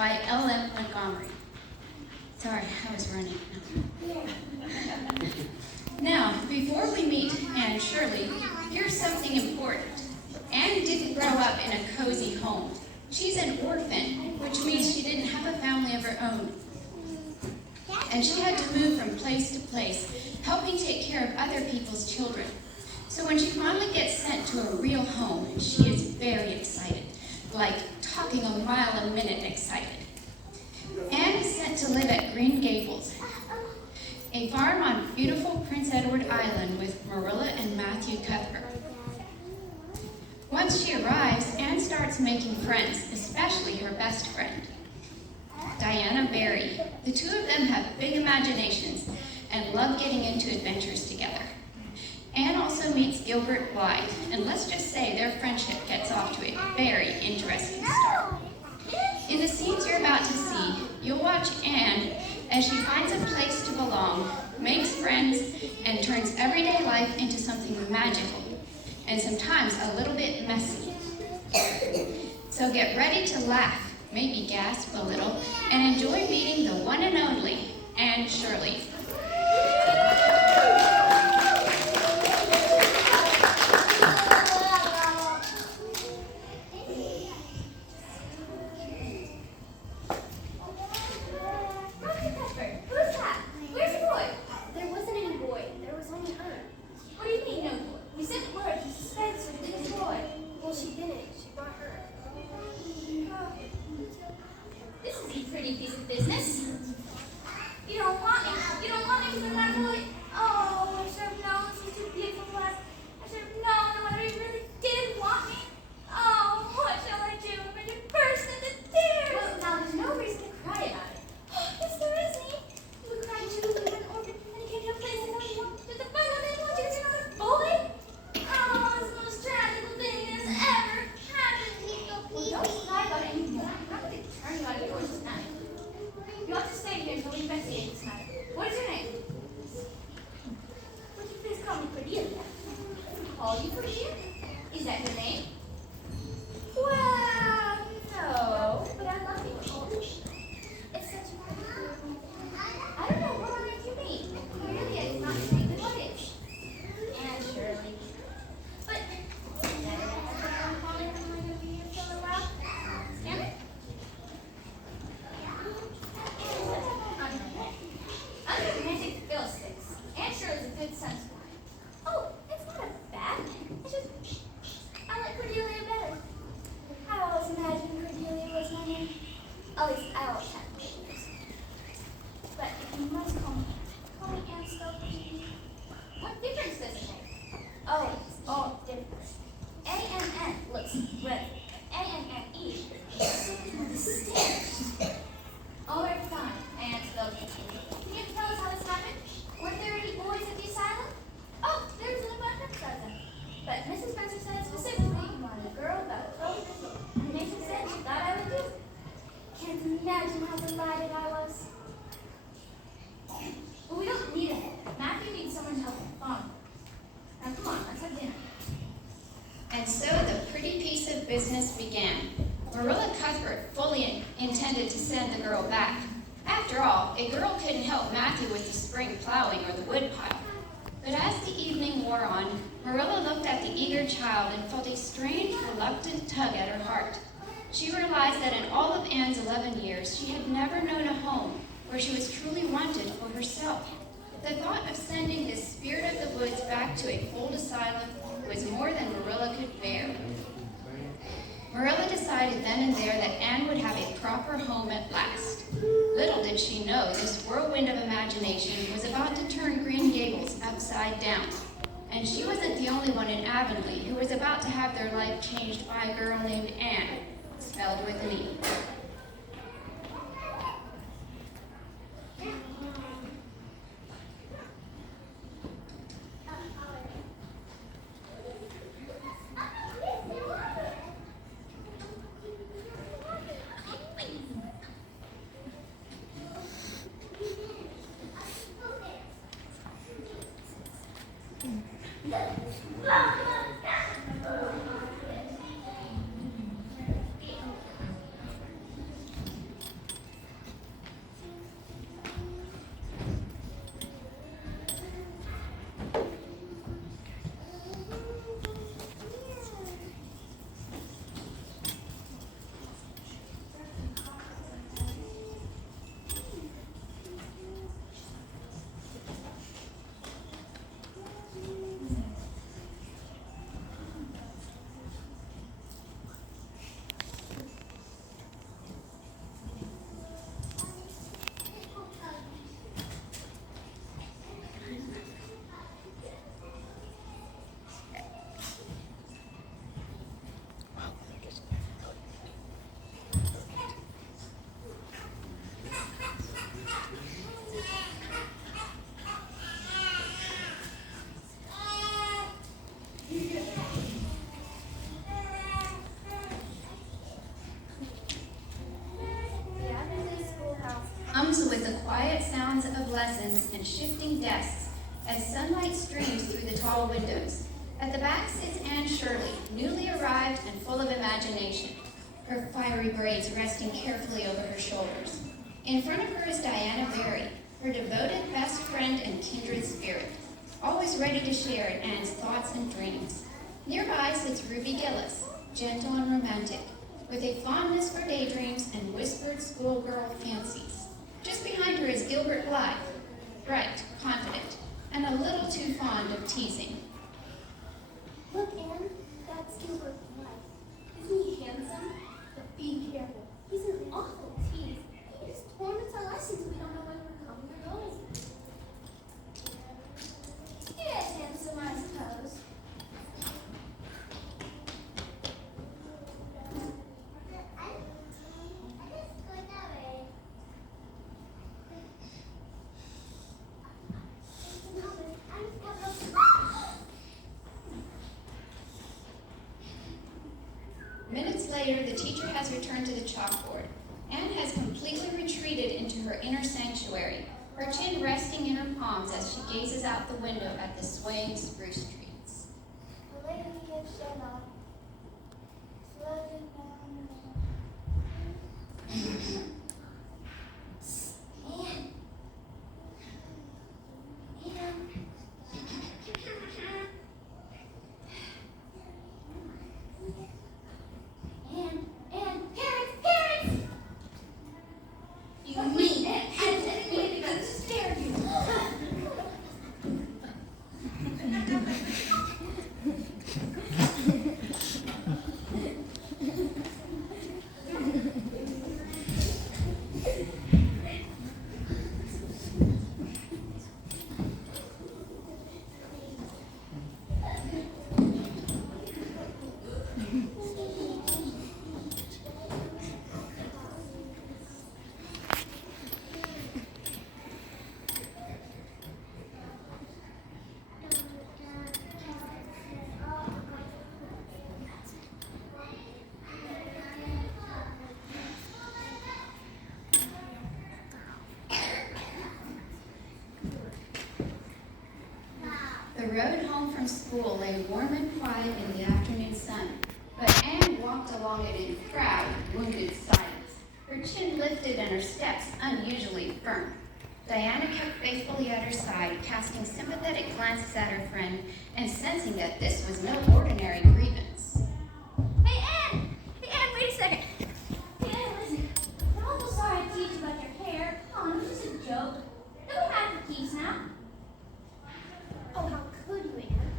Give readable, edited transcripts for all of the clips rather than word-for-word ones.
by Montgomery. Sorry, I was running. Now, before we meet Anne Shirley, here's something important. Anne didn't grow up in a cozy home. She's an orphan, which means she didn't have a family of her own. And she had to move from place to place, helping take care of other people's children. So when she finally gets sent to a real home, she is very excited, like talking a mile a minute excited. Anne is sent to live at Green Gables, a farm on beautiful Prince Edward Island with Marilla and Matthew Cuthbert. Once she arrives, Anne starts making friends, especially her best friend, Diana Barry. The two of them have big imaginations and love getting into adventures together. Anne also meets Gilbert Blythe, and let's just say their friendship gets off to a very interesting start. In the scenes you're about to see, you'll watch Anne as she finds a place to belong, makes friends, and turns everyday life into something magical, and sometimes a little bit messy. So get ready to laugh, maybe gasp a little, and enjoy meeting the one and only Anne Shirley. And so the pretty piece of business began. Marilla Cuthbert fully intended to send the girl back. After all, a girl couldn't help Matthew with the spring plowing or the woodpile. But as the evening wore on, Marilla looked at the eager child and felt a strange, reluctant tug at her heart. She realized that in all of Anne's 11 years, she had never known a home where she was truly wanted for herself. The thought of sending this spirit of the woods back to a cold asylum was more than Marilla could bear. Marilla decided then and there that Anne would have a proper home at last. Little did she know this whirlwind of imagination was about to turn Green Gables upside down. And she wasn't the only one in Avonlea who was about to have their life changed by a girl named Anne, spelled with an E. comes with the quiet sounds of lessons and shifting desks as sunlight streams through the tall windows. At the back sits Anne Shirley, newly arrived and full of imagination, her fiery braids resting carefully over her shoulders. In front of her is Diana Berry, her devoted best friend and kindred spirit, always ready to share Anne's thoughts and dreams. Nearby sits Ruby Gillis, gentle and romantic, with a fondness for daydreams and whispered schoolgirl fancies. Just behind her is Gilbert Blythe, bright, confident, and a little too fond of teasing. Look, Anne, that's Gilbert Blythe. Isn't he handsome? But be careful. He's an awful tease. He just torments our lessons. We don't know when we're coming or going. He is handsome, I suppose. Minutes later, the teacher has returned to the chalkboard. Anne has completely retreated into her inner sanctuary, her chin resting in her palms as she gazes out the window at the swaying spruce trees. The lady gets shut off. Slowly down. Anne. Anne, parents! You mean it? I didn't mean to scare you. The road home from school lay warm and quiet in the afternoon sun, but Anne walked along it in proud, wounded silence, her chin lifted and her steps unusually firm. Diana kept faithfully at her side, casting sympathetic glances at her friend and sensing that this was no ordinary grievance. Hey, Anne, wait a second. Hey, Anne, listen. I'm almost sorry I teased you about your hair. Come on, it was just a joke. It'll be back for keeps now. Oh, how could you, Anne?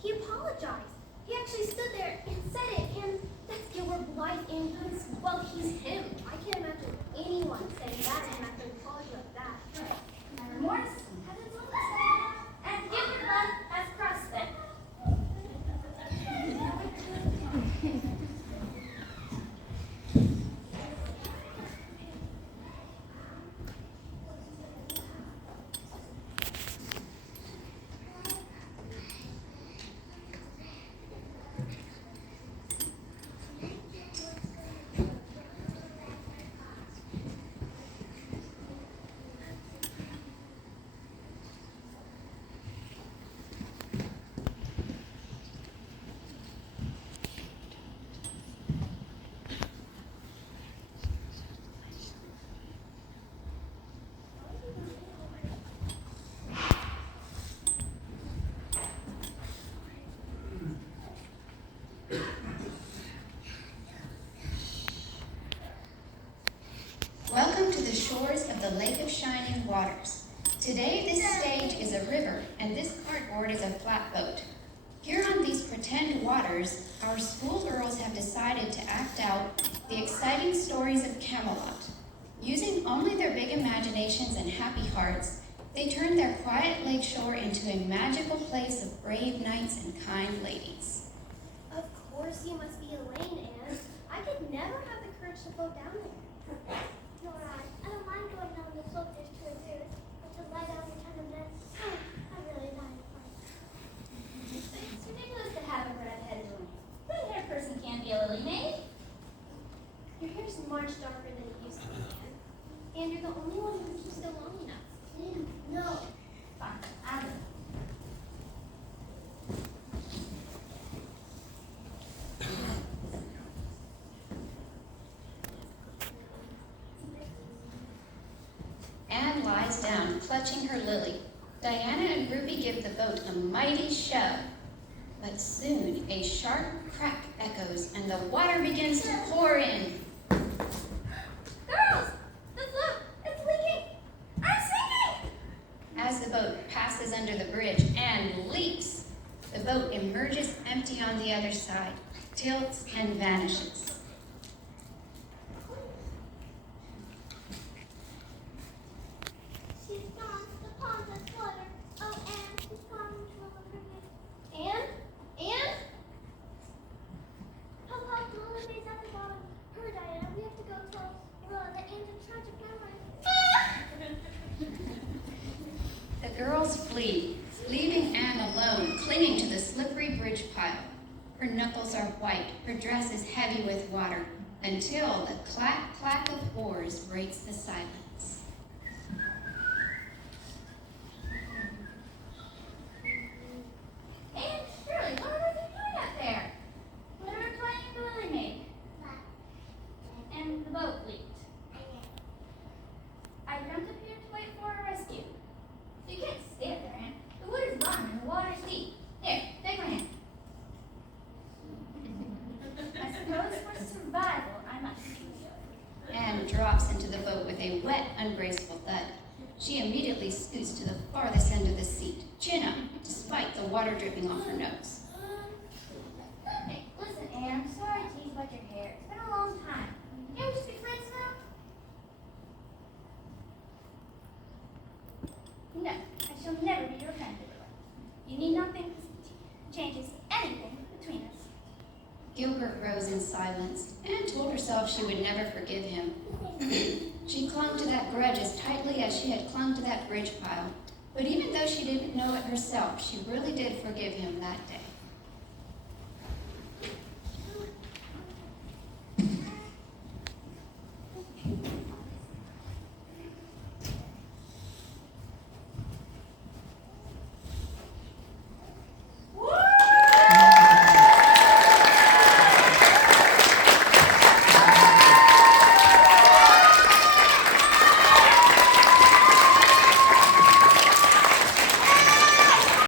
He apologized. He actually stood there and said it, and that's Gilbert Blythe, and well, he's him. I can't imagine anyone saying that and after an apology like that. My remorse has its limits. And Gilbert Blythe has crossed them. Welcome to the shores of the Lake of Shining Waters. Today, this stage is a river, and this cardboard is a flatboat. Here on these pretend waters, our schoolgirls have decided to act out the exciting stories of Camelot. Using only their big imaginations and happy hearts, they turn their quiet lakeshore into a magical place of brave knights and kind ladies. Of course you must be Elaine, Anne. I could never have the courage to float down there. Nor I don't mind going down the slope just to appear, but to lie down and turn a mess, I really died of fun. It's ridiculous to have a redheaded Elaine. Red-haired person can't be a lily maid. Your hair's much darker than it used to be, Anne. And you're the only one who keeps still long enough. No. Fine, I'll do it. Anne lies down, clutching her lily. Diana and Ruby give the boat a mighty shove. But soon a sharp crack echoes and the water begins to pour in. Girls! The float! It's leaking! I'm sinking! As the boat passes under the bridge, Anne leaps. The boat emerges empty on the other side, tilts and vanishes. She's gone. The pond has water. Oh, Anne, she's gone. Marilla, forget. Anne? Anne? Help, help, Lullaby's at the bottom. Hurry, Diana. We have to go tell Marilla that Anne's in tragic memory. The girls flee, leaving Anne alone, clinging to the slippery bridge pile. Her knuckles are white, her dress is heavy with water, until the clack, clack of oars breaks the silence. Anne, Shirley, what are you doing up there? What are Tiny and Lily made? And the boat leaked. I jumped up here to wait for a rescue. You can't stay up there, Anne. The wood is rotten and the water's deep. Here, take my hand. I suppose for survival, I must do so. Anne drops into the boat with a wet, ungraceful thud. She immediately scoots to the farthest end of the seat, chin up, despite the water dripping off her nose. Hey, listen, Anne, I'm sorry to tease about your hair. It's been a long time. Can't we just be friends now? No, I shall never be your friend, Lily. You need not think this changes anything between us. Gilbert rose in silence. Anne told herself she would never forgive him. She clung to that grudge as tightly as she had clung to that bridge pile. But even though she didn't know it herself, she really did forgive him that day.